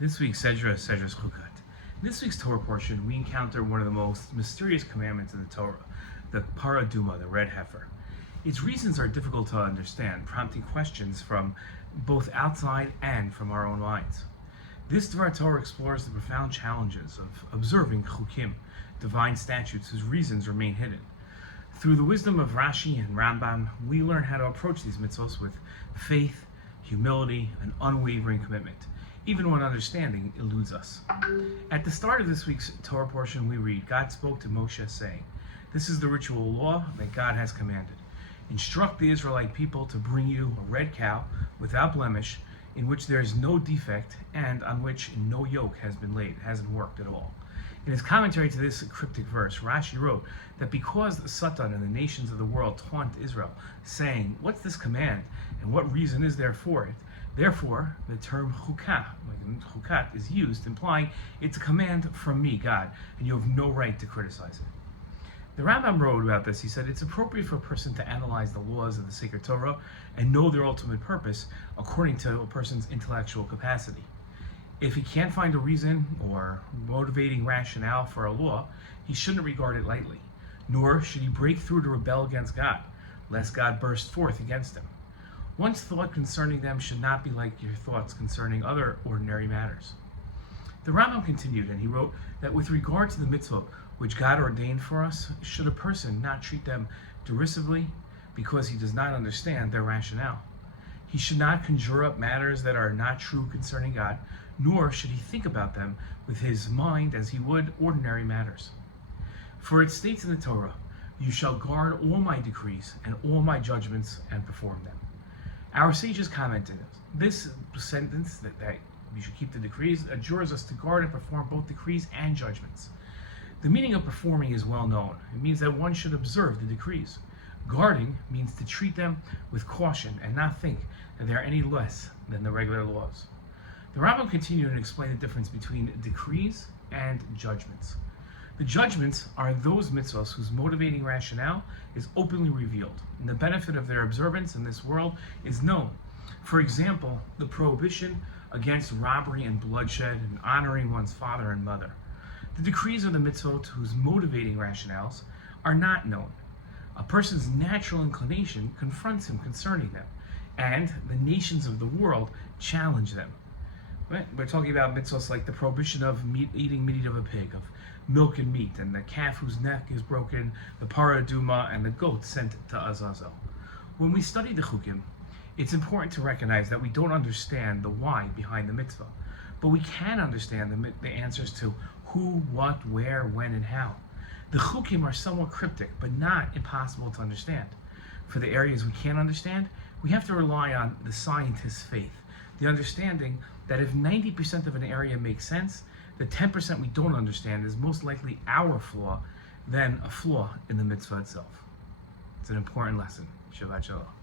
This week's Sedra Chukas. In this week's Torah portion, we encounter one of the most mysterious commandments in the Torah, the paraduma, the red heifer. Its reasons are difficult to understand, prompting questions from both outside and from our own minds. This Torah explores the profound challenges of observing chukim, divine statutes whose reasons remain hidden. Through the wisdom of Rashi and Rambam, we learn how to approach these mitzvahs with faith, humility, and unwavering commitment, even when understanding eludes us. At the start of this week's Torah portion, we read, God spoke to Moshe saying, "This is the ritual law that God has commanded. Instruct the Israelite people to bring you a red cow without blemish, in which there is no defect and on which no yoke has been laid." It hasn't worked at all. In his commentary to this cryptic verse, Rashi wrote that because the Satan and the nations of the world taunt Israel, saying, "What's this command, and what reason is there for it?" Therefore, the term chukat is used, implying it's a command from me, God, and you have no right to criticize it. The Rambam wrote about this. He said, it's appropriate for a person to analyze the laws of the sacred Torah and know their ultimate purpose according to a person's intellectual capacity. If he can't find a reason or motivating rationale for a law, he shouldn't regard it lightly, nor should he break through to rebel against God, lest God burst forth against him. One's thought concerning them should not be like your thoughts concerning other ordinary matters. The Rambam continued, and he wrote that with regard to the mitzvah which God ordained for us, should a person not treat them derisively because he does not understand their rationale. He should not conjure up matters that are not true concerning God, nor should he think about them with his mind as he would ordinary matters. For it states in the Torah, "You shall guard all my decrees and all my judgments and perform them." Our sages commented, this sentence that we should keep the decrees adjures us to guard and perform both decrees and judgments. The meaning of performing is well known. It means that one should observe the decrees. Guarding means to treat them with caution and not think that they are any less than the regular laws. The Rambam continued and explained the difference between decrees and judgments. The judgments are those mitzvahs whose motivating rationale is openly revealed, and the benefit of their observance in this world is known. For example, the prohibition against robbery and bloodshed and honoring one's father and mother. The decrees are the mitzvot whose motivating rationales are not known. A person's natural inclination confronts him concerning them, and the nations of the world challenge them. We're talking about mitzvahs like the prohibition of eating meat of a pig, of milk and meat, and the calf whose neck is broken, the paraduma, and the goat sent to Azazel. When we study the chukim, it's important to recognize that we don't understand the why behind the mitzvah, but we can understand the answers to who, what, where, when, and how. The chukim are somewhat cryptic, but not impossible to understand. For the areas we can't understand, we have to rely on the scientist's faith, the understanding that if 90% of an area makes sense, the 10% we don't understand is most likely our flaw than a flaw in the mitzvah itself. It's an important lesson. Shabbat Shalom.